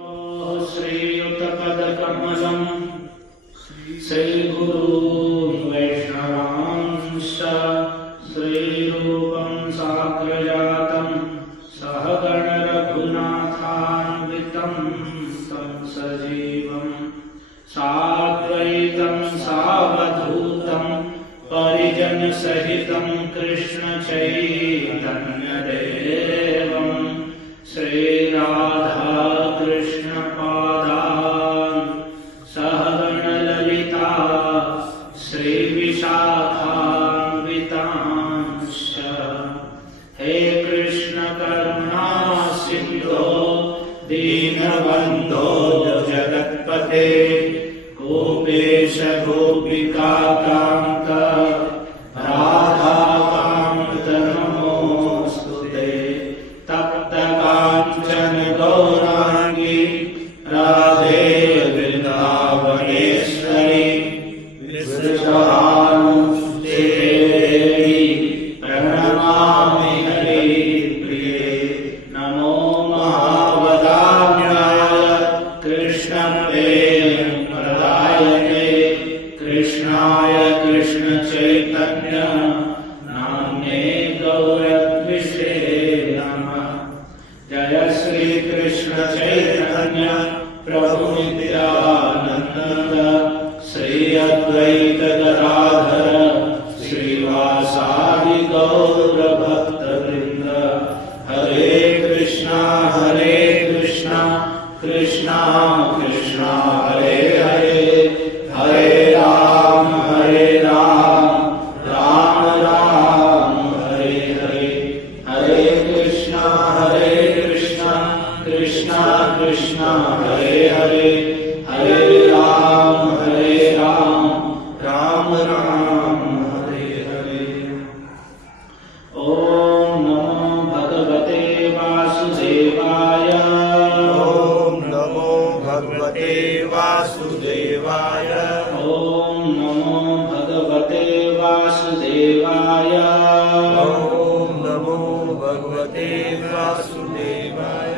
श्रीयुतपदकमलम् श्रीगुरून् वैष्णवांश्च श्रीरूपं साग्रजातं सहगण रघुनाथान्वितं तं सजीवं साद्वैतं सावधूतं परिजनसहितं कृष्ण चैतन्यदेवं श्रीराधा कृष्ण पादान् सहगण ललिता श्री विशाखान्वितांश्च। हे कृष्ण करुणा सिंधो दीनबन्धो जगत्पते गोपेश गोपिका कान्त राधाकान्त नमोस्तुते। तप्त कांचन गौरांगी राधे वृंदावनेश्वरी वृषभानुसुते देवी प्रणमामि हरिप्रिये। नमो महावदान्याय कृष्णप्रेमप्रदायते कृष्णाय कृष्ण चैतन्य नाम्ने गौरद्विषे नमः। जय श्री कृष्ण चैतन्य प्रभु नित्यानंद श्री अद्वैत गदाधर श्रीवासादि गौर भक्तवृंद। हरे कृष्णा कृष्णा कृष्णा हरे हरे हरे राम राम राम हरे हरे। हरे कृष्णा कृष्णा कृष्णा हरे हरे हरे राम राम राम हरे हरे। ओम नमो भगवते वासुदेवाय। ओम नमो भगवते वासुदेवाय। ओम नमो भगवते वासुदेवाय। ओम नमो भगवते वासुदेवाय।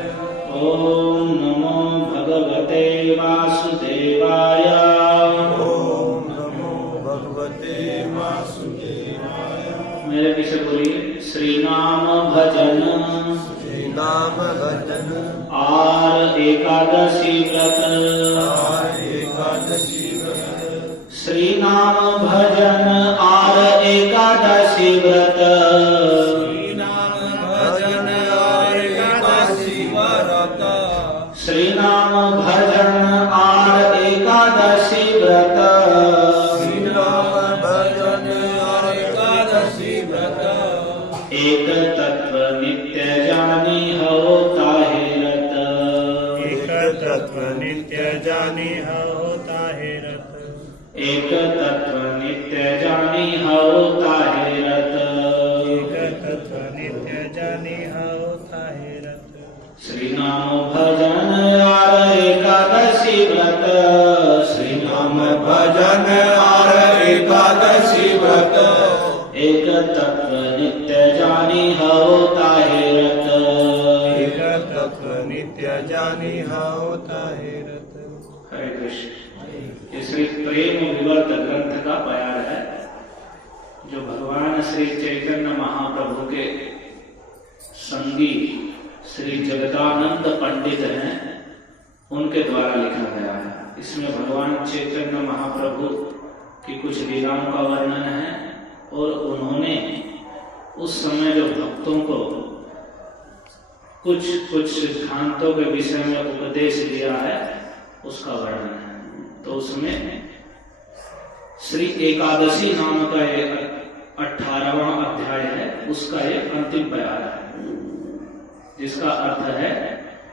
ओम नमो भगवते वासुदेवाय। ओम नमो भगवते वासुदेवाय। मेरे पीछे बोलिए। श्री नाम भजन श्री नाम भजन आर एकादशी व्रत। आर एकादशी व्रत। श्री नाम भजन आर एकादशी व्रत। श्री नाम भजन आर एकादशी व्रत। श्री नाम भजन आर एकादशी व्रत। श्री नाम भजन आर एकादशी व्रत। एक तत्व नित्य जानी हो ताहे रत। एक तत्व नित्य जानी होता है रत। एक तत्व नित्य जानी हो ताहे रत। एक तत्व नित्य जानी होता है रत। श्री नाम भजन आर एकादशी व्रत। श्री नाम भजन आर एकादशी व्रत। एक तत्व नित्य जानी हो ताहे रत। एक तत्व नित्य जानी होता है रत। हरे कृष्ण। ये श्री प्रेम विवर्त ग्रंथ का बयान है जो भगवान श्री चैतन्य महाप्रभु के संगी श्री जगदानंद पंडित हैं उनके द्वारा लिखा गया है। इसमें भगवान चैतन्य महाप्रभु की कुछ लीलाओं का वर्णन है और उन्होंने उस समय जो भक्तों को कुछ सिद्धांतों के विषय में उपदेश दिया है उसका वर्णन है। तो उसमें श्री एकादशी नाम का एक 18वां अध्याय है, उसका एक अंतिम बयान है जिसका अर्थ है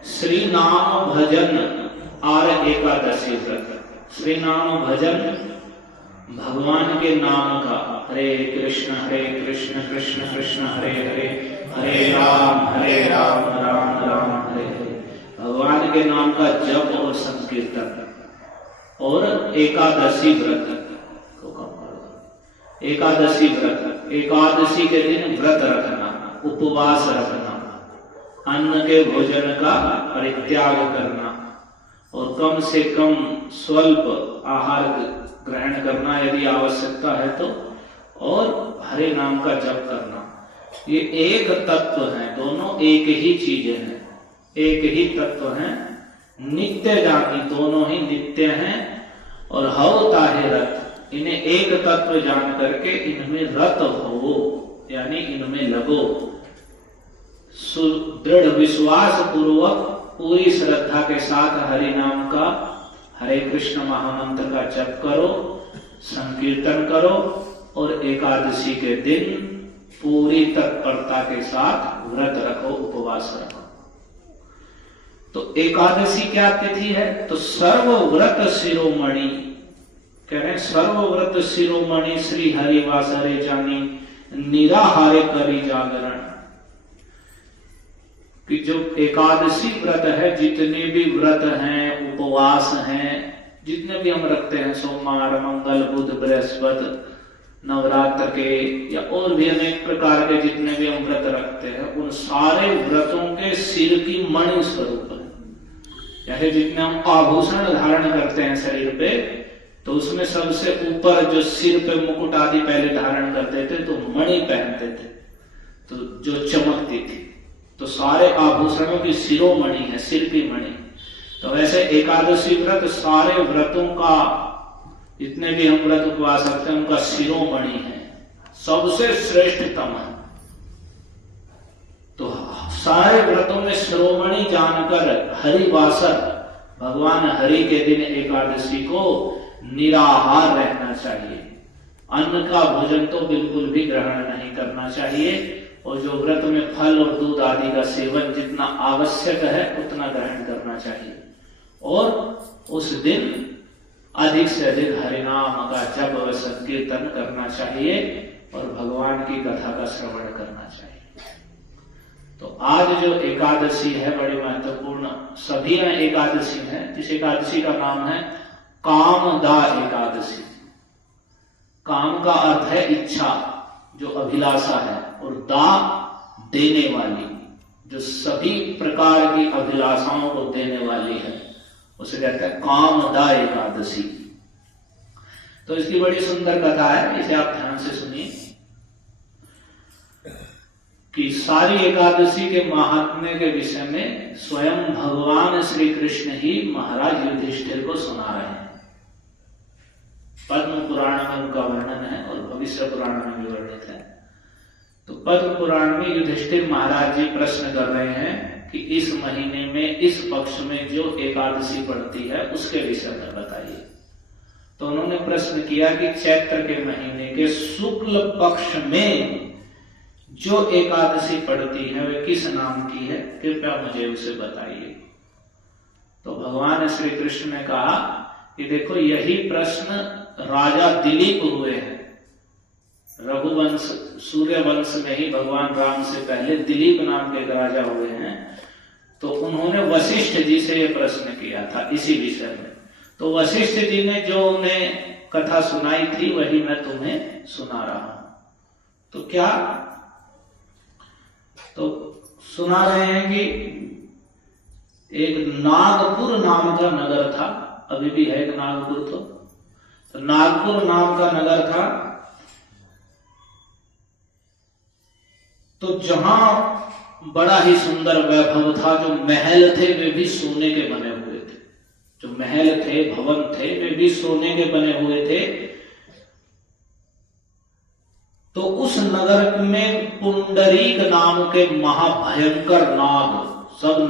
श्री नाम भजन आर एकादशी व्रत। श्री नाम भजन भगवान के नाम का। हरे कृष्ण कृष्ण कृष्ण हरे हरे हरे राम राम राम हरे हरे। भगवान के नाम का जप और संकीर्तन और एकादशी व्रत। एकादशी व्रत, एकादशी के दिन व्रत रखना, उपवास रखना, अन्न के भोजन का परित्याग करना, और कम से कम स्वल्प आहार ग्रहण करना यदि आवश्यकता है तो, और हरे नाम का जप करना। ये एक तत्व है, दोनों एक ही चीजें हैं, एक ही तत्व हैं। नित्य जानी, दोनों ही नित्य हैं। और हव ताहे रत, इन्हें एक तत्व जान करके इनमें रत हो, यानी इनमें लगो। दृढ़ विश्वास पूर्वक पूरी श्रद्धा के साथ हरि नाम का, हरे कृष्ण महामंत्र का जप करो, संकीर्तन करो, और एकादशी के दिन पूरी तत्परता के साथ व्रत रखो, उपवास रखो। तो एकादशी क्या तिथि है? तो सर्वव्रत शिरोमणि, कह रहे हैं सर्वव्रत शिरोमणि श्री हरिवास हरे जानी, निराहारे करी जागरण। कि जो एकादशी व्रत है, जितने भी व्रत हैं, उपवास हैं, जितने भी हम रखते हैं, सोमवार, मंगल, बुध, बृहस्पति, नवरात्र के या और भी अनेक प्रकार के जितने भी हम व्रत रखते हैं, उन सारे व्रतों के सिर की मणि स्वरूप है। जैसे जितने हम आभूषण धारण करते हैं शरीर पे, तो उसमें सबसे ऊपर जो सिर पे मुकुट आदि पहले धारण करते थे, तो मणि पहनते थे, तो जो चमकती थी। तो सारे आभूषणों की शिरोमणि है, सिर की मणि। तो वैसे एकादशी व्रत सारे व्रतों का, जितने भी हम व्रत उपवास रखते हैं, उनका शिरोमणि है, सबसे श्रेष्ठतम है। तो सारे व्रतों में शिरोमणि जानकर हरिवासर, भगवान हरि के दिन एकादशी को निराहार रहना चाहिए। अन्न का भोजन तो बिल्कुल भी ग्रहण नहीं करना चाहिए, और जो व्रत में फल और दूध आदि का सेवन जितना आवश्यक है उतना ग्रहण करना चाहिए। और उस दिन अधिक से अधिक हरिनाम का जप व संकीर्तन करना चाहिए, और भगवान की कथा का श्रवण करना चाहिए। तो आज जो एकादशी है बड़ी महत्वपूर्ण, सभी एकादशी है। इस एकादशी का नाम है कामदा एकादशी। काम का अर्थ है इच्छा, जो अभिलाषा है, और दा देने वाली, जो सभी प्रकार की अभिलाषाओं को देने वाली है, उसे कहते हैं कामदा एकादशी। तो इसकी बड़ी सुंदर कथा है, इसे आप ध्यान से सुनिए। कि सारी एकादशी के महात्म्य के विषय में स्वयं भगवान श्री कृष्ण ही महाराज युधिष्ठिर को सुना रहे हैं। पद्म पुराण में उनका वर्णन है, और भविष्य पुराण में भी वर्णित है। तो पद्म पुराण में युधिष्ठिर महाराज जी प्रश्न कर रहे हैं कि इस महीने में, इस पक्ष में जो एकादशी पड़ती है उसके विषय में बताइए। तो उन्होंने प्रश्न किया कि चैत्र के महीने के शुक्ल पक्ष में जो एकादशी पड़ती है वह किस नाम की है, कृपया मुझे उसे बताइए। तो भगवान श्री कृष्ण ने कहा कि देखो, यही प्रश्न राजा दिलीप हुए हैं। रघुवंश, सूर्य वंश में ही भगवान राम से पहले दिलीप नाम के राजा हुए हैं। तो उन्होंने वशिष्ठ जी से यह प्रश्न किया था इसी विषय में। तो वशिष्ठ जी ने जो उन्हें कथा सुनाई थी वही मैं तुम्हें सुना रहा हूं। तो क्या, तो सुना रहे हैं कि एक नागपुर नाम का नगर था, अभी भी है नागपुर। तो नागपुर नाम का नगर था। तो जहां बड़ा ही सुंदर वैभव था, जो महल थे वे भी सोने के बने हुए थे, जो महल थे, भवन थे, वे भी सोने के बने हुए थे। तो उस नगर में पुंडरीक नाम के महाभयंकर नाग, सब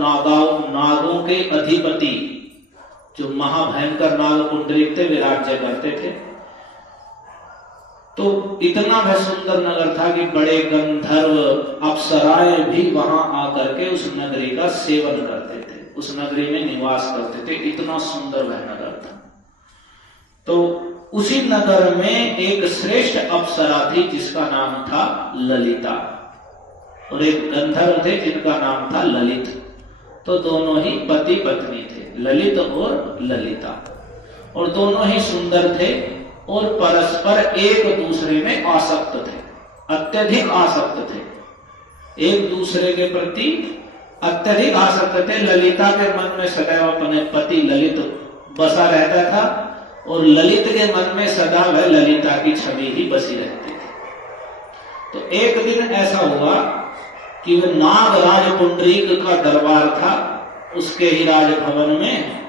नागों के अधिपति, जो महाभयंकर नाग पुंडरीक थे, वे राज्य करते थे। तो इतना वह सुंदर नगर था कि बड़े गंधर्व अप्सराएं भी वहां आकर के उस नगरी का सेवन करते थे, उस नगरी में निवास करते थे। इतना सुंदर वह नगर था। तो उसी नगर में एक श्रेष्ठ अप्सरा थी जिसका नाम था ललिता, और एक गंधर्व थे जिनका नाम था ललित। तो दोनों ही पति पत्नी थे, ललित और ललिता, और दोनों ही सुंदर थे और परस्पर एक दूसरे में आसक्त थे, अत्यधिक आसक्त थे, एक दूसरे के प्रति अत्यधिक आसक्त थे। ललिता के मन में सदैव अपने पति ललित बसा रहता था और ललित के मन में सदा वह ललिता की छवि ही बसी रहती थी। तो एक दिन ऐसा हुआ कि वह नागराज पुंडरीक का दरबार था, उसके ही राजभवन में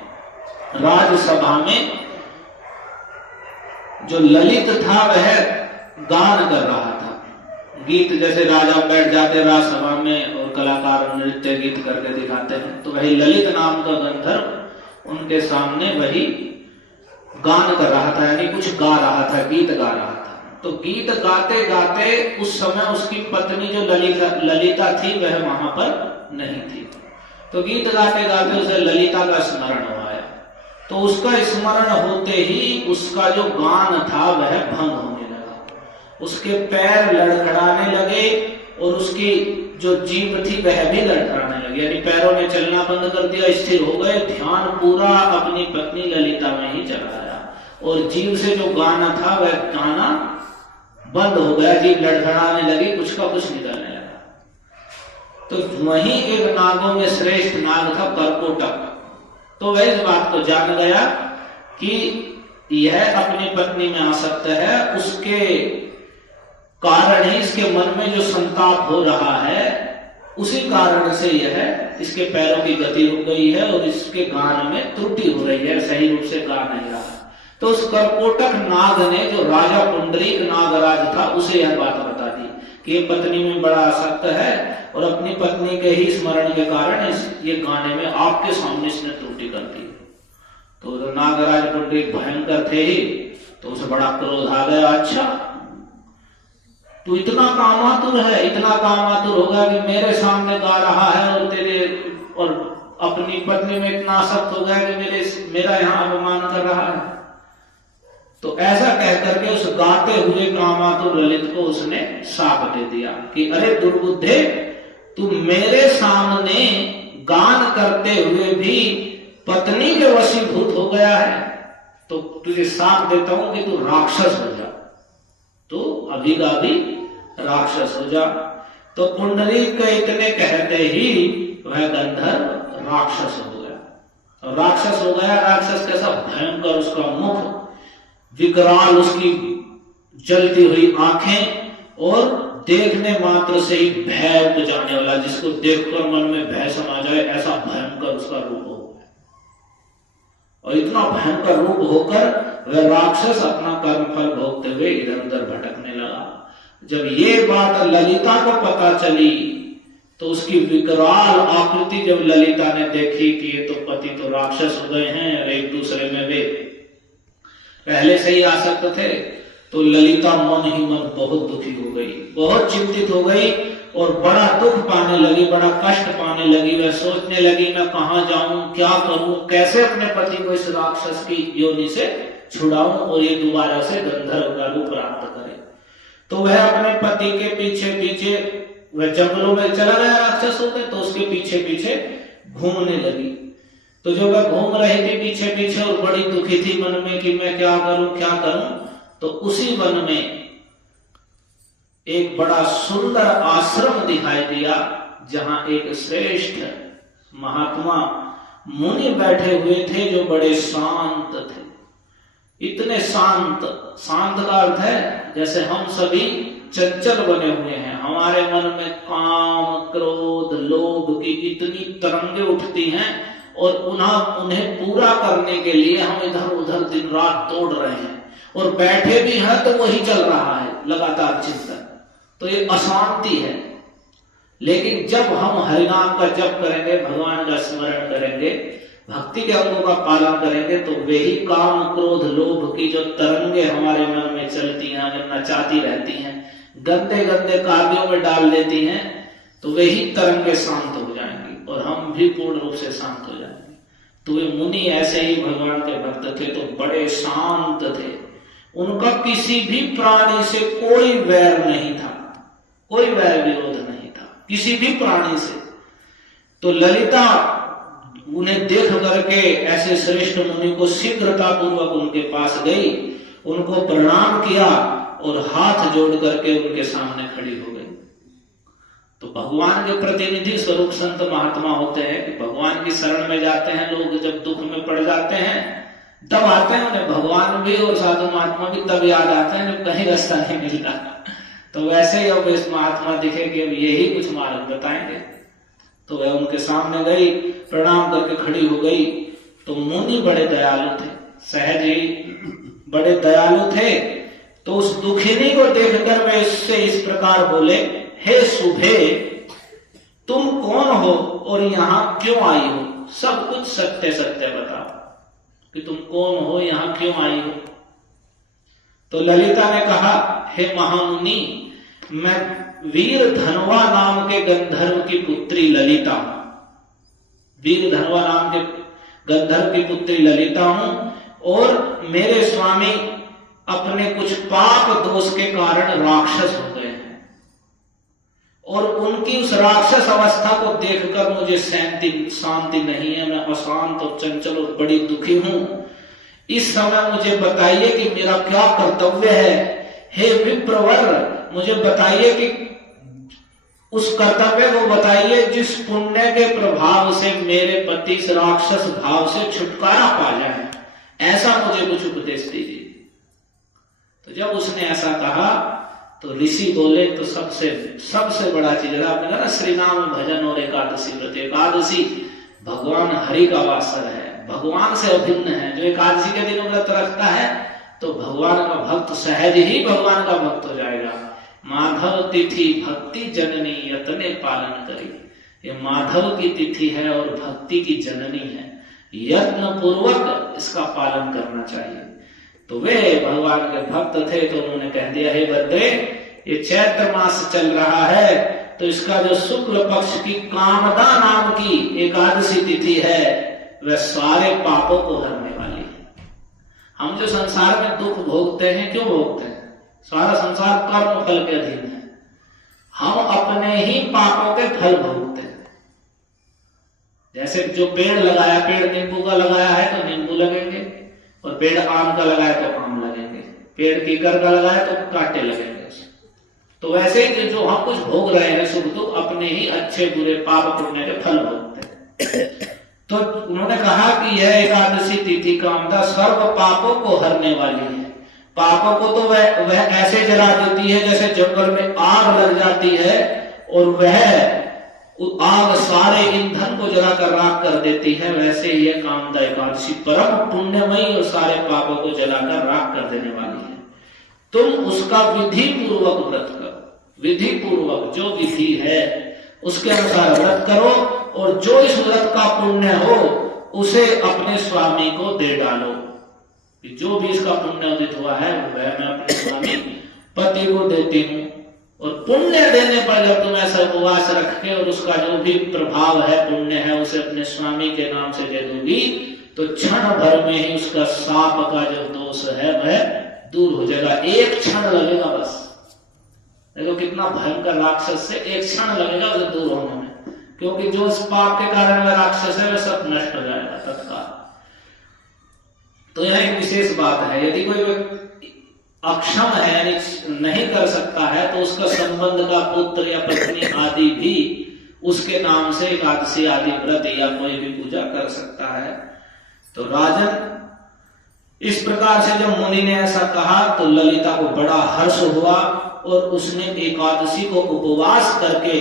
राजसभा में जो ललित था वह गान कर रहा था। गीत जैसे राजा बैठ जाते राजसभा में और कलाकार नृत्य गीत करके दिखाते हैं, तो वही ललित नाम का गंधर्व उनके सामने वही गान कर रहा था, यानी कुछ गा रहा था, गीत गा रहा था। तो गीत गाते गाते उस समय उसकी पत्नी जो ललिता थी वह वहां पर नहीं थी। तो गीत गाते गाते उसे ललिता का स्मरण हुआ। तो उसका स्मरण होते ही उसका जो गान था वह भंग होने लगा, उसके पैर लड़खड़ाने लगे और उसकी जो जीभ थी वह भी लड़खड़ाने लगी, यानी पैरों ने चलना बंद कर दिया, स्थिर हो गए। ध्यान पूरा अपनी पत्नी ललिता में ही चला गया और जीभ से जो गाना था वह गाना बंद हो गया, जीभ लड़खड़ाने लगी, कुछ का कुछ निकलने लगा। तो वहीं एक नागों में श्रेष्ठ नाग था कर्कोटक। तो वह इस बात को जान गया कि यह अपनी पत्नी में आसक्त है, उसके कारण ही इसके मन में जो संताप हो रहा है उसी कारण से यह इसके पैरों की गति रुक गई है और इसके गान में त्रुटि हो रही है, सही रूप से गा नहीं रहा। तो उस कर्कोटक नाग ने, जो राजा पुंडरीक नागराज था, उसे यह बात बता दी कि ये पत्नी में बड़ा आसक्त है और अपनी पत्नी के ही स्मरण के कारण ये गाने में आपके सामने इसने त्रुटि कर दी। तो नागराज पुंडरीक भयंकर थे ही, तो उसे बड़ा क्रोध आ गया। अच्छा, तू इतना कामातुर है, इतना कामातुर होगा कि मेरे सामने गा रहा है और अपनी पत्नी में इतना आसक्त हो गया कि मेरा यहाँ अपमान कर रहा है। तो ऐसा कह करके उस गाते हुए कामातुर ललित को उसने शाप दे दिया कि अरे दुर्बुद्धे, तू मेरे सामने गान करते हुए भी पत्नी के वशीभूत हो गया है, तो तुझे शाप देता हूं कि तू राक्षस हो जा, तो अभी का अभी राक्षस हो जा। तो पुंडरीक के इतने कहते ही वह गंधर्व राक्षस हो गया। और राक्षस हो गया, राक्षस कैसा भयंकर, उसका मुख विकराल, उसकी जलती हुई आंखें और देखने मात्र से ही भय उठ जाने वाला, जिसको देखकर मन में भय समा जाए, ऐसा भयंकर उसका रूप हो गया। और इतना भयंकर रूप होकर वह राक्षस अपना कर्मफल भोगते हुए इधर उधर भटकने लगा। जब ये बात ललिता को पता चली तो उसकी विकराल आकृति जब ललिता ने देखी कि ये तो पति तो राक्षस हो गए हैं और एक दूसरे में वे पहले से ही आसक्त थे, तो ललिता मन ही मन बहुत दुखी हो गई, बहुत चिंतित हो गई और बड़ा दुख पाने लगी, बड़ा कष्ट पाने लगी। वह सोचने लगी मैं कहां जाऊं, क्या करूं, कैसे अपने पति को इस राक्षस की योनि से छुड़ाऊं और ये दोबारा से गंधर्व का रूप प्राप्त करे। तो वह अपने पति के पीछे पीछे वह जंगलों में चला गया राक्षस होकर, तो उसके पीछे पीछे घूमने लगी। तो जो वह घूम रही थी पीछे पीछे और बड़ी दुखी थी मन में कि मैं क्या करूं क्या करूं, तो उसी वन में एक बड़ा सुंदर आश्रम दिखाई दिया जहां एक श्रेष्ठ महात्मा मुनि बैठे हुए थे जो बड़े शांत थे। इतने शांत, शांत का अर्थ है जैसे हम सभी चंचल बने हुए हैं, हमारे मन में काम क्रोध लोभ की इतनी तरंगे उठती हैं और उन्हें पूरा करने के लिए हम इधर उधर दिन रात दौड़ रहे हैं और बैठे भी हैं तो वही चल रहा है लगातार चिंतन। तो ये अशांति है। लेकिन जब हम हरिनाम का जप करेंगे, भगवान का स्मरण करेंगे, भक्ति के अंगों का पालन करेंगे, तो वही काम क्रोध लोभ की जो तरंगे हमारे मन में चलती हैं, हमें नचाती रहती हैं, गंदे गंदे कार्यों में डाल देती हैं, तो वही तरंगे शांत हो जाएंगी और हम भी पूर्ण रूप से शांत हो जाएंगे। तो वे मुनि ऐसे ही भगवान के भक्त थे, तो बड़े शांत थे। उनका किसी भी प्राणी से कोई वैर नहीं था, कोई वैर विरोध नहीं था किसी भी प्राणी से। तो ललिता उन्हें देख करके ऐसे श्रेष्ठ मुनि को शीघ्रता पूर्वक उनके पास गई, उनको प्रणाम किया और हाथ जोड़ करके उनके सामने खड़ी हो गई। तो भगवान के प्रतिनिधि स्वरूप संत महात्मा होते हैं कि भगवान की शरण में जाते हैं लोग, जब दुख में पड़ जाते हैं तब आते हैं। उन्हें भगवान भी और साधु महात्मा भी तब याद आते हैं जब कहीं रास्ता नहीं मिलता। तो वैसे ही अब इस महात्मा दिखे कि अब यही कुछ मार्ग बताएंगे। तो वह उनके सामने गई, प्रणाम करके खड़ी हो गई। तो मुनि बड़े दयालु थे, सहज ही बड़े दयालु थे। तो उस दुखिनी को देखकर वे इससे इस प्रकार बोले, हे शुभे, तुम कौन हो और यहां क्यों आई हो? सब कुछ सत्य सत्य बताओ कि तुम कौन हो, यहां क्यों आई हो? तो ललिता ने कहा, हे महामुनि, मैं वीर धनवा नाम के गंधर्व की पुत्री ललिता हूं। वीर धनवा नाम के गंधर्व की पुत्री ललिता हूं और मेरे स्वामी अपने कुछ पाप दोष के कारण राक्षस हो गए हैं और उनकी उस राक्षस अवस्था को देखकर मुझे शांति नहीं है। मैं अशांत और चंचल और बड़ी दुखी हूं। इस समय मुझे बताइए कि मेरा क्या कर्तव्य है। हे विप्रवर, मुझे बताइए कि उस कर्तव्य को बताइए जिस पुण्य के प्रभाव से मेरे पति इस राक्षस भाव से छुटकारा पा जाए। ऐसा मुझे कुछ उपदेश दीजिए। तो जब उसने ऐसा कहा तो ऋषि बोले, तो सबसे बड़ा चीज है, आपने कहा ना, श्री नाम भजन और एकादशी व्रत। एकादशी भगवान हरि का वासर है, भगवान से अभिन्न है। जो एकादशी के दिन व्रत रखता है तो भगवान का भक्त सहज ही भगवान का भक्त हो जाएगा। माधव तिथि भक्ति जननी यतने पालन करी। ये माधव की तिथि है और भक्ति की जननी है, यत्न पूर्वक इसका पालन करना चाहिए। तो वे भगवान के भक्त थे, तो उन्होंने कह दिया, हे बद्रे, ये चैत्र मास चल रहा है, तो इसका जो शुक्ल पक्ष की कामदा नाम की एकादशी तिथि है वह सारे पापों को हरने वाली है। हम जो संसार में दुख भोगते हैं, क्यों भोगते हैं? सारा संसार कर्म फल के अधीन है। हम अपने ही पापों के फल भोगते हैं। जैसे जो पेड़ लगाया, पेड़ नींबू का लगाया है तो नींबू लगेंगे, और पेड़ आम का लगाए तो आम लगेंगे, पेड़ कीकर का लगाए तो कांटे लगेंगे। तो वैसे ही जो हम कुछ भोग रहे हैं सुख दुख, अपने ही अच्छे बुरे पाप पुण्य के फल भोगते हैं। तो उन्होंने कहा कि यह एकादशी तिथि कामदा सर्व पापों को हरने वाली है। पापों को तो वह ऐसे जला देती है जैसे जंगल में आग लग जाती है, और वह आग सारे ईंधन को जलाकर राख कर देती है। वैसे ही यह कामदा एकादशी परम पुण्यमयी और सारे पापों को जलाकर राख कर देने वाली है। तुम उसका विधि पूर्वक व्रत करो। विधि पूर्वक जो विधि है उसके अनुसार व्रत करो, और जो इस व्रत का पुण्य हो उसे अपने स्वामी को दे डालो। जो भी इसका पुण्य उदित हुआ है वह मैं अपने स्वामी पति को देती हूँ। और पुण्य देने पर जब तुम ऐसा उपवास रख के और उसका जो भी प्रभाव है, पुण्य है, उसे अपने स्वामी के नाम से दे दूंगी, तो क्षण भर में ही उसका साप का जो दोष है वह दूर हो जाएगा। एक क्षण लगेगा बस। देखो कितना भयंकर राक्षस से एक क्षण लगेगा उसे दूर होने में, क्योंकि जो इस पाप के कारण वह राक्षस है वह सब नष्ट हो जाएगा तत्काल। तो यह एक विशेष बात है। यदि कोई अक्षम है, यानी नहीं कर सकता है, तो उसका संबंध का पुत्र या पत्नी आदि भी उसके नाम से एकादशी आदि व्रत या कोई भी पूजा कर सकता है। तो राजन, इस प्रकार से जब मुनि ने ऐसा कहा तो ललिता को बड़ा हर्ष हुआ, और उसने एकादशी को उपवास करके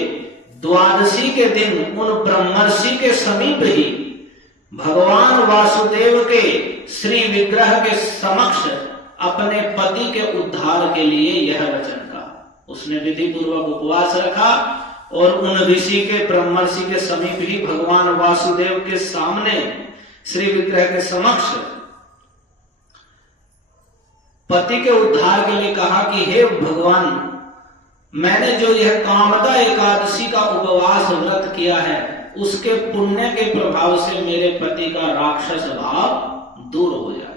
द्वादशी के दिन उन ब्रह्मर्षि के समीप ही भगवान वासुदेव के श्री विग्रह के समक्ष अपने पति के उद्धार के लिए यह वचन कहा। उसने विधि पूर्वक उपवास रखा और उन ऋषि के ब्रह्मर्षि के समीप ही भगवान वासुदेव के सामने श्री विग्रह के समक्ष पति के उद्धार के लिए कहा कि हे भगवान, मैंने जो यह कामदा एकादशी का उपवास व्रत किया है उसके पुण्य के प्रभाव से मेरे पति का राक्षस भाव दूर हो जाए।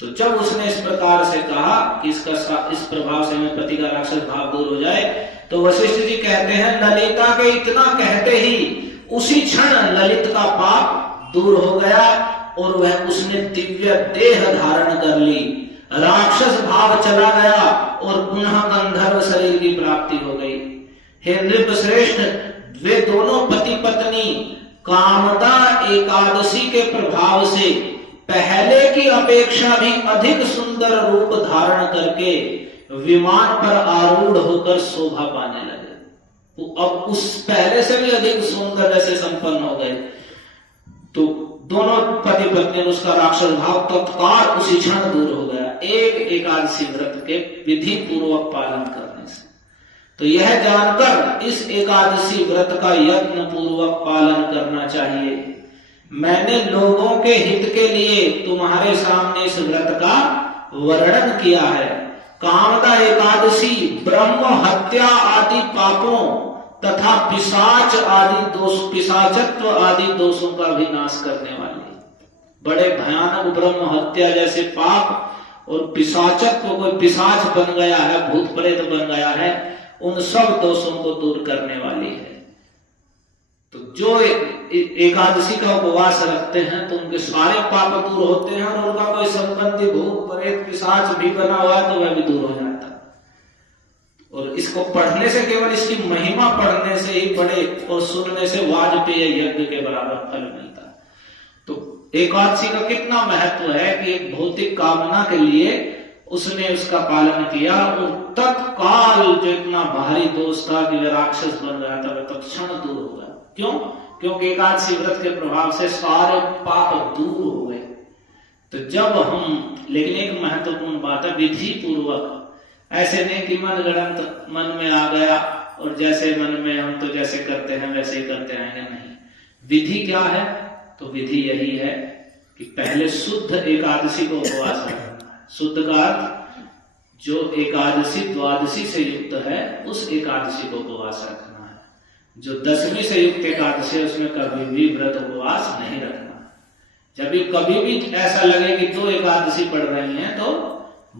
तो जब उसने इस प्रकार से कहा कि इस प्रभाव से मेरे पति का राक्षस भाव दूर हो जाए, तो वशिष्ठ जी कहते हैं ललिता के इतना कहते ही उसी क्षण ललित का पाप दूर हो गया और वह उसने दिव्य देह धारण कर ली। राक्षस भाव चला गया और पुनः गंधर्व शरीर की प्राप्ति हो गई। हे नृपश्रेष्ठ, वे दोनों पति पत्नी कामदा एकादशी के प्रभाव से पहले की अपेक्षा भी अधिक सुंदर रूप धारण करके विमान पर आरूढ़ होकर शोभा पाने लगे। तो अब उस पहले से भी अधिक सौंदर्य से संपन्न हो गए। तो दोनों पति पत्नी उसका राक्षस भाव तत्काल उसी क्षण दूर हो गया, एक एकादशी व्रत के विधि पूर्वक पालन करने से। तो यह जानकर इस एकादशी व्रत का यत्न पूर्वक पालन करना चाहिए। मैंने लोगों के हित के लिए तुम्हारे सामने इस व्रत का वर्णन किया है। कामदा एकादशी ब्रह्म हत्या आदि पापों तथा पिशाच आदि दोष, पिशाचत्व आदि दोषों का भी नाश करने वाली, बड़े भयानक ब्रह्म हत्या जैसे पाप और पिशाचत्व, कोई पिशाच बन गया है, भूत प्रेत बन गया है, उन सब दोषों को दूर करने वाली है। तो जो एकादशी का उपवास रखते हैं तो उनके सारे पाप दूर होते हैं और उनका कोई संबंधी भूत प्रेत पिशाच भी बना हुआ है तो वह भी दूर हो जाता है। और इसको पढ़ने से, केवल इसकी महिमा पढ़ने से ही बड़े और सुनने से वाजपेय यज्ञ के बराबर फल मिलता है। तो एकादशी का कितना महत्व है कि एक भौतिक कामना के लिए उसने उसका पालन किया और तत्काल जो इतना भारी दोष था कि वह राक्षस बन गया था, वह तत्क्षण दूर हो गया। क्यों? क्योंकि एकादशी व्रत के प्रभाव से सारे पाप दूर हो गए। तो जब हम, लेकिन एक महत्वपूर्ण बात है, विधि पूर्वक, ऐसे नहीं कि मन गढ़ंत मन में आ गया और जैसे मन में हम तो जैसे करते हैं वैसे ही करते रहेंगे, नहीं। विधि क्या है? तो विधि यही है कि पहले शुद्ध एकादशी को उपवास रखना है। शुद्ध का अर्थ जो एकादशी द्वादशी से युक्त है उस एकादशी को उपवास रखना है। जो दशमी से युक्त एकादशी है उसमें कभी भी व्रत उपवास नहीं रखना। जब भी कभी भी ऐसा लगे कि दो एकादशी पड़ रही हैं तो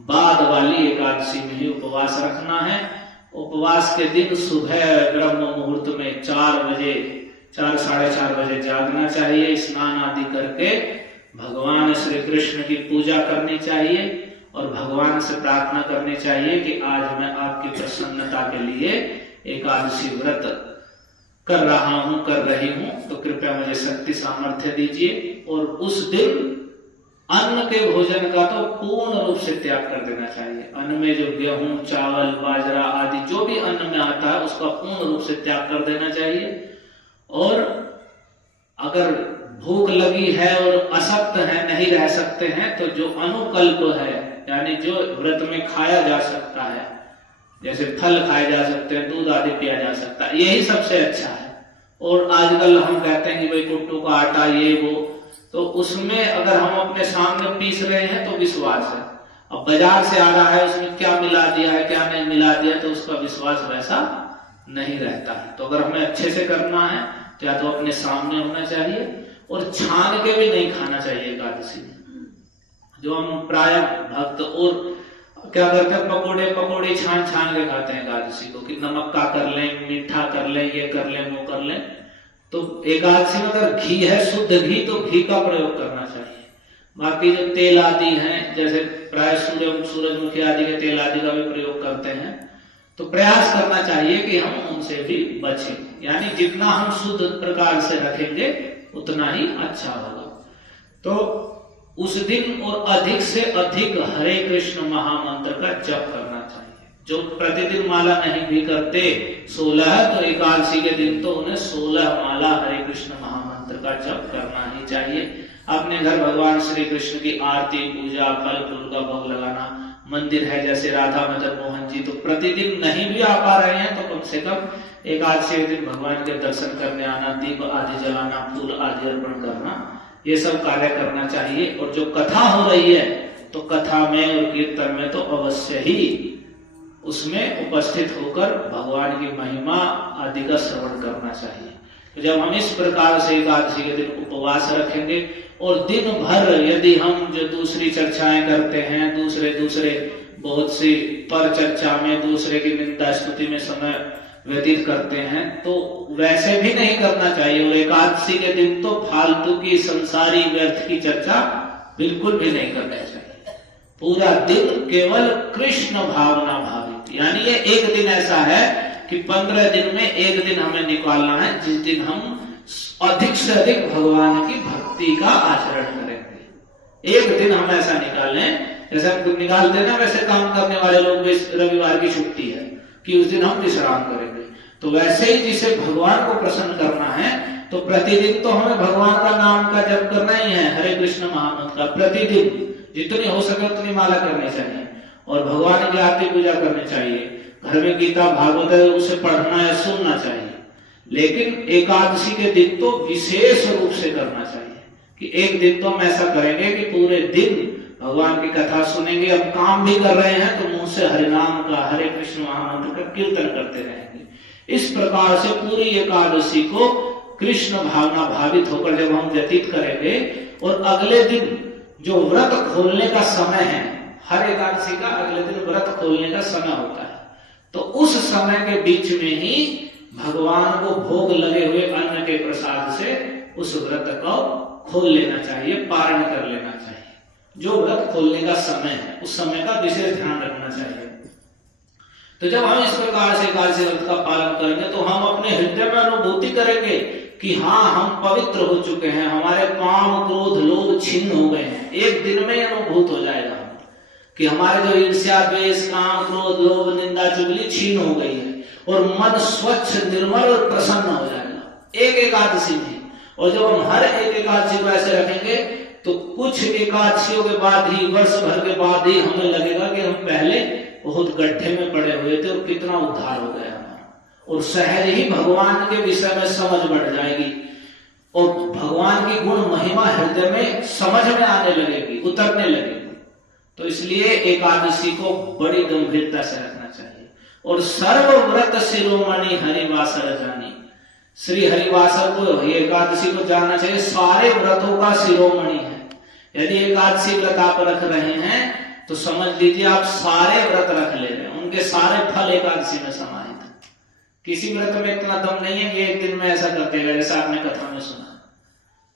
बाद वाली एकादशी में ही उपवास रखना है। उपवास के दिन सुबह ब्रह्म मुहूर्त में 4 बजे, 4 साढ़े 4 बजे जागना चाहिए। स्नान आदि करके भगवान श्री कृष्ण की पूजा करनी चाहिए और भगवान से प्रार्थना करनी चाहिए कि आज मैं आपकी प्रसन्नता के लिए एकादशी व्रत कर रहा हूं, कर रही हूं, तो कृपया मुझे शक्ति सामर्थ्य दीजिए। और उस दिन अन्न के भोजन का तो पूर्ण रूप से त्याग कर देना चाहिए। अन्न में जो गेहूं, चावल, बाजरा आदि जो भी अन्न में आता है उसका पूर्ण रूप से त्याग कर देना चाहिए। और अगर भूख लगी है और अशक्त है, नहीं रह सकते हैं, तो जो अनुकल्प है, यानी जो व्रत में खाया जा सकता है, जैसे फल खाए जा सकते हैं, दूध आदि पिया जा सकता है, यही सबसे अच्छा है। और आजकल हम कहते हैं कि भाई कुट्टू का आटा ये वो, तो उसमें अगर हम अपने सामने पीस रहे हैं तो विश्वास है। अब बाजार से आ रहा है, उसमें क्या मिला दिया है क्या नहीं मिला दिया, तो उसका विश्वास वैसा नहीं रहता है। तो अगर हमें अच्छे से करना है तो या तो अपने सामने होना चाहिए और छान के भी नहीं खाना चाहिए एकादशी में। जो हम प्राय भक्त और क्या करते हैं, पकोड़े छान के खाते हैं एकादशी को, कि नमक का कर लें, मीठा कर लें, ये कर लें, वो कर लें। तो एकादशी में अगर घी है, शुद्ध घी, तो घी का प्रयोग करना चाहिए। बाकी जो तेल आदि हैं, जैसे प्राय सूरजमुखी आदि के तेल आदि का भी प्रयोग करते हैं, तो प्रयास करना चाहिए कि हम उनसे भी बचें। यानी जितना हम शुद्ध प्रकार से रखेंगे उतना ही अच्छा होगा। तो उस दिन और अधिक से अधिक हरे कृष्ण महामंत्र का जप करना चाहिए। जो प्रतिदिन माला नहीं भी करते 16, तो एकादशी के दिन तो उन्हें 16 माला हरे कृष्ण महामंत्र का जप करना ही चाहिए। अपने घर भगवान श्री कृष्ण की आरती, पूजा, फल फूल का भोग लगाना, मंदिर है जैसे राधा मदन मोहन जी, तो प्रतिदिन नहीं भी आ पा रहे हैं तो कम से कम एकादशी के दिन भगवान के दर्शन करने आना, दीप आदि जलाना, फूल आदि अर्पण करना, ये सब कार्य करना चाहिए। और जो कथा हो रही है तो कथा में और कीर्तन में तो अवश्य ही उसमें उपस्थित होकर भगवान की महिमा आदि का श्रवण करना चाहिए। तो जब हम इस प्रकार से एकादशी के दिन उपवास रखेंगे और दिन भर यदि हम जो दूसरी चर्चाएं करते हैं, दूसरे बहुत सी पर चर्चा में, दूसरे की निंदा स्तुति में समय व्यतीत करते हैं, तो वैसे भी नहीं करना चाहिए। और एकादशी के दिन तो फालतू की संसारी व्यर्थ की चर्चा बिल्कुल भी नहीं करना चाहिए। पूरा दिन केवल कृष्ण भावना भावित, यानी ये एक दिन ऐसा है कि 15 दिन में एक दिन हमें निकालना है जिस दिन हम अधिक से अधिक भगवान की भक्ति का आचरण करेंगे। एक दिन हम ऐसा निकालें, जैसे हम निकालते हैं ना, वैसे काम करने वाले लोग रविवार की छुट्टी है कि उस दिन हम विश्राम करेंगे। तो वैसे ही जिसे भगवान को प्रसन्न करना है तो प्रतिदिन तो हमें भगवान का नाम का जप करना ही है, हरे कृष्ण महामंत्र का प्रतिदिन जितनी हो सके उतनी माला करनी चाहिए और भगवान की आरती पूजा करनी चाहिए। घर में गीता भागवत है उसे पढ़ना या सुनना चाहिए, लेकिन एकादशी के दिन तो विशेष रूप से करना चाहिए कि एक दिन तो हम ऐसा करेंगे कि पूरे दिन भगवान की कथा सुनेंगे। अब काम भी कर रहे हैं तो मुंह से हरिनाम का, हरे कृष्ण महामंत्र का कीर्तन करते रहेंगे। इस प्रकार से पूरी एकादशी को कृष्ण भावना भावित होकर जब हम व्यतीत करेंगे और अगले दिन जो व्रत खोलने का समय है, हर एकादशी का अगले दिन व्रत खोलने का समय होता है, तो उस समय के बीच में ही भगवान को भोग लगे हुए अन्न के प्रसाद से उस व्रत को खोल लेना चाहिए, पारण कर लेना चाहिए। जो व्रत खोलने का समय है उस समय का विशेष ध्यान रखना चाहिए। तो जब हम इस प्रकार से एकादशी व्रत का पालन करेंगे तो हम अपने हृदय में अनुभूति करेंगे कि हाँ, हम पवित्र हो चुके हैं, हमारे काम क्रोध लोभ छिन्न हो गए हैं। एक दिन में अनुभूत हो जाएगा कि हमारे जो ईर्ष्या द्वेष काम क्रोध लोभ निंदा चुगली छीन हो गई है और मन स्वच्छ निर्मल और प्रसन्न हो जाएगा एक एकादशी में। और जब हम हर एक एकादशी को ऐसे रखेंगे तो कुछ एकादशियों के बाद ही, वर्ष भर के बाद ही हमें लगेगा कि हम पहले बहुत गड्ढे में पड़े हुए थे और कितना उद्धार हो गया हमारा, और सहज ही भगवान के विषय में समझ बढ़ जाएगी और भगवान की गुण महिमा हृदय में समझ में आने लगेगी, उतरने लगेगी। तो इसलिए एकादशी को बड़ी गंभीरता से रखना चाहिए। और सर्व व्रत शिरोमणि हरिवासर जानी, श्री हरिवासर को एकादशी को जानना चाहिए, सारे व्रतों का शिरोमणि है। यदि एकादशी व्रत आप रख रहे हैं तो समझ लीजिए आप सारे व्रत रख ले रहे हैं, उनके सारे फल एकादशी में समाहित है। किसी व्रत में इतना दम नहीं है कि एक दिन में ऐसा कर देगा, जैसा आपने कथा में सुना।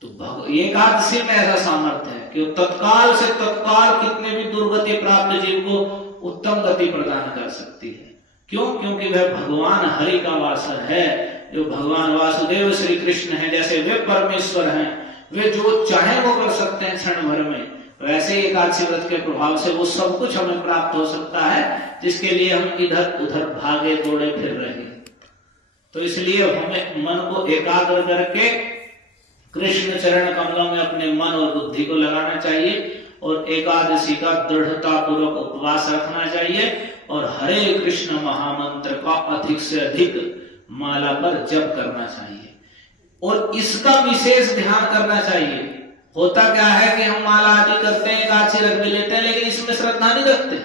तो एकादशी में ऐसा सामर्थ्य है कि तत्काल से तत्काल कितने भी दुर्गति प्राप्त जीव को उत्तम गति प्रदान कर सकती है। क्यों? क्योंकि वह भगवान हरि का वासर है, जो भगवान वासुदेव श्री कृष्ण है, जैसे वे परमेश्वर हैं, वे जो चाहे वो कर सकते हैं क्षण भर में, वैसे एकादशी व्रत के प्रभाव से वो सब कुछ हमें प्राप्त हो सकता है जिसके लिए हम इधर उधर भागे दौड़े फिर रहे हैं। तो इसलिए हमें मन को एकाग्र करके कृष्ण चरण कमलों में अपने मन और बुद्धि को लगाना चाहिए और एकादशी का दृढ़ता पूर्वक उपवास रखना चाहिए और हरे कृष्ण महामंत्र का अधिक से अधिक माला पर जप करना चाहिए और इसका विशेष ध्यान करना चाहिए। होता क्या है कि हम माला आदि करते हैं, एकादशी रख भी लेते हैं, लेकिन इसमें श्रद्धा नहीं रखते,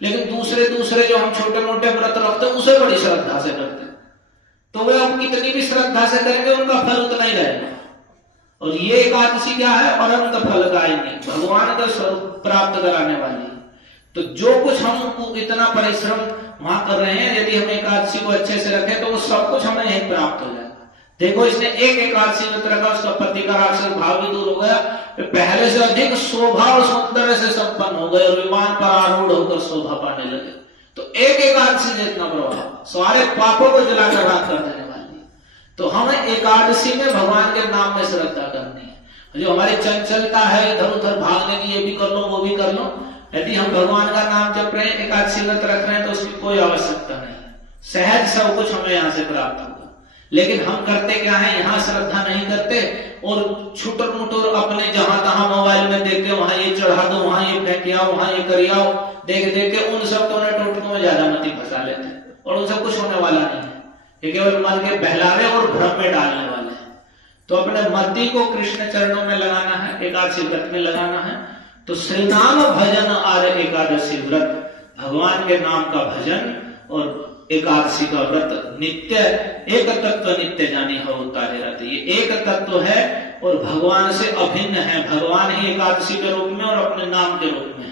लेकिन दूसरे जो हम छोटे मोटे व्रत रखते हैं उसे बड़ी श्रद्धा से करते हैं। तो वे हम कितनी भी श्रद्धा से करेंगे उनका फल उतना ही रहेगा। और ये एकादशी क्या है? अनंत फलदायिनी, भगवान का स्वरूप प्राप्त कराने वाली। तो जो कुछ हम इतना परिश्रम वहां कर रहे हैं, यदि हम एकादशी को अच्छे से रखें तो वो सब कुछ हमें यही प्राप्त हो जाएगा। देखो, इसने एक एकादशी व्रत रखा, उसका पति का राक्षस भाव भी दूर हो गया, पहले से अधिक शोभा और सौंदर्य से संपन्न हो गए और विमान पर आरूढ़ होकर शोभा पाने लगे। तो एक एकादशी जितना प्रभाव सारे पापों को जलाकर राख कर देने वाली। तो हमें एकादशी में भगवान के नाम में श्रद्धा करनी है। जो हमारी चंचलता है इधर उधर भागने की, ये भी कर लो वो भी कर लो, यदि हम भगवान का नाम जप रहे हैं, एकादशी व्रत रख रहे हैं, तो उसकी कोई आवश्यकता नहीं है, सहज सब कुछ हमें यहाँ से प्राप्त होगा। लेकिन हम करते क्या है, यहाँ श्रद्धा नहीं करते और छुटर मुटर अपने जहां तहां मोबाइल में देख के वहां ये चढ़ा दो, वहां ये फेंक आओ, वहां ये करिए आओ, देख देख के उन सब टोटकों में ज्यादा मती फंसा लेते हैं और उनसे कुछ होने वाला नहीं है। ये केवल मन के बहलावे और भ्रम में डालने वाले हैं। तो अपने मति को कृष्ण चरणों में लगाना है, एकादशी व्रत में लगाना है। तो श्री नाम भजन आर्य एकादशी व्रत, भगवान के नाम का भजन और एकादशी का व्रत नित्य एक तत्व नित्य जानी होता रहती है। ये एक तत्व है और भगवान से अभिन्न है। भगवान ही एकादशी के रूप में और अपने नाम के रूप में है।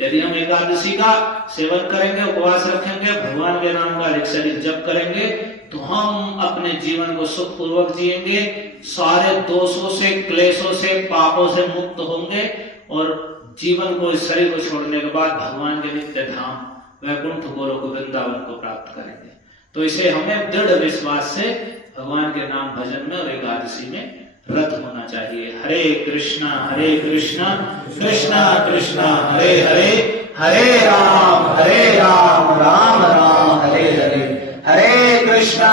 यदि हम एकादशी का सेवन करेंगे, उपवास रखेंगे, भगवान के नाम का अधिक से अधिक जप करेंगे, तो हम अपने जीवन को सुखपूर्वक जिएंगे, सारे दोषों से, क्लेशों से, पापों से मुक्त होंगे और जीवन को, इस शरीर को छोड़ने के बाद भगवान के नित्य धाम वैकुंठ गोलोक वृंदावन को प्राप्त करेंगे। तो इसे हमें दृढ़ विश्वास से भगवान के नाम भजन में और एकादशी में रत होना चाहिए। हरे कृष्णा कृष्णा कृष्णा हरे हरे, हरे राम राम राम हरे हरे, हरे कृष्णा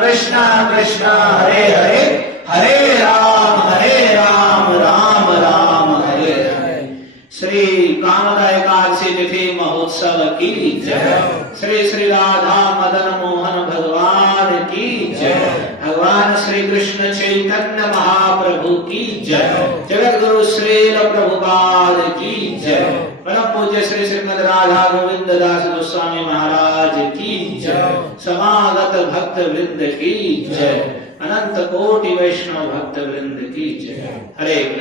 कृष्णा कृष्णा हरे हरे, हरे राम राम राम हरे हरे। श्री कामदा एकादशी तिथि महोत्सव की जय। श्री श्री राधा मदन मोहन भगवान की जय। भगवान श्री कृष्ण चैतन्य महाप्रभु की जय। जगत गुरु श्रील प्रभुपाद की जय। परम पूज्य श्री श्रीमद राधा गोविंद दास गोस्वामी महाराज की जय। समागत भक्त वृंद की जय। अनंत कोटि वैष्णव भक्त वृंद की जय। हरे कृष्ण।